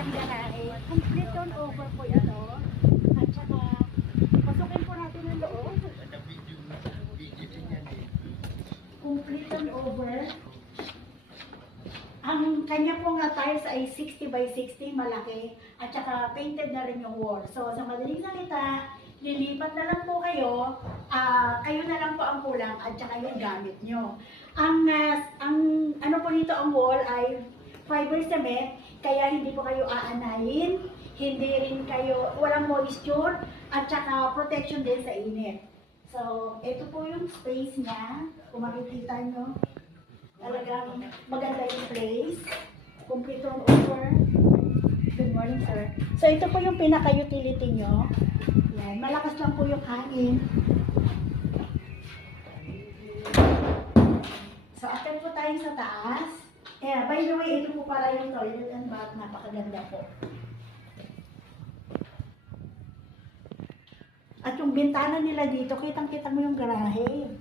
siyang garahe. Complete turnover po ito. At saka, pasukin po natin ang loob. Complete turnover. Ang kanya pong tiles ay 60 by 60, malaki. At saka painted na rin yung wall. So, sa madaling salita, lilipat na lang po kayo. Kayo na lang po ang kulang at saka yung gamit nyo. Ang ano po nito ang wall ay fiber cement, kaya hindi po kayo aanayin, hindi rin kayo, walang moisture, at saka protection din sa init. So, ito po yung space niya. Kung makikita nyo, talagang maganda yung place. Complete turnover. Good morning, sir. So, ito po yung pinaka-utility nyo. Yan. Malakas lang po yung hangin. So, atin po tayo sa taas. By the way, ito po pala yung toilet and bath. Napakaganda po. At yung bintana nila dito, kitang-kita mo yung garahe.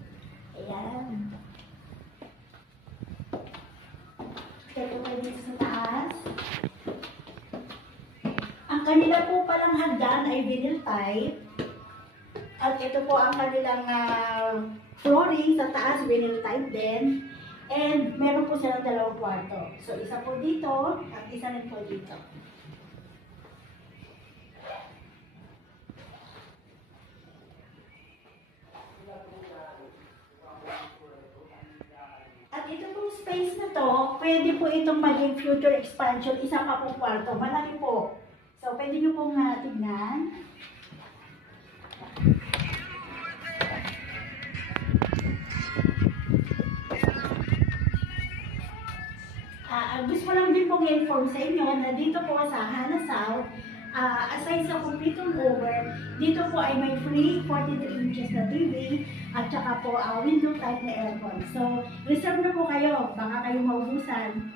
Ayan. Ito tayo dito sa taas. Ang kanila po palang hagdan ay vinyl type. At ito po ang kanilang flooring sa taas, vinyl type din. And meron po silang dalawang kwarto. So, isa po dito at isa rin po dito. At ito pong space na to, pwede po itong maging future expansion. Isa pa pong kwarto. Malaki po. So, pwede nyo pong tignan. Gusto ko lang din pong i-inform sa inyo na dito po sa Hana South, aside sa complete turnover, dito po ay may free 43 inches na TV at saka po window type na aircon. So, reserve na po kayo, baka kayo maubusan.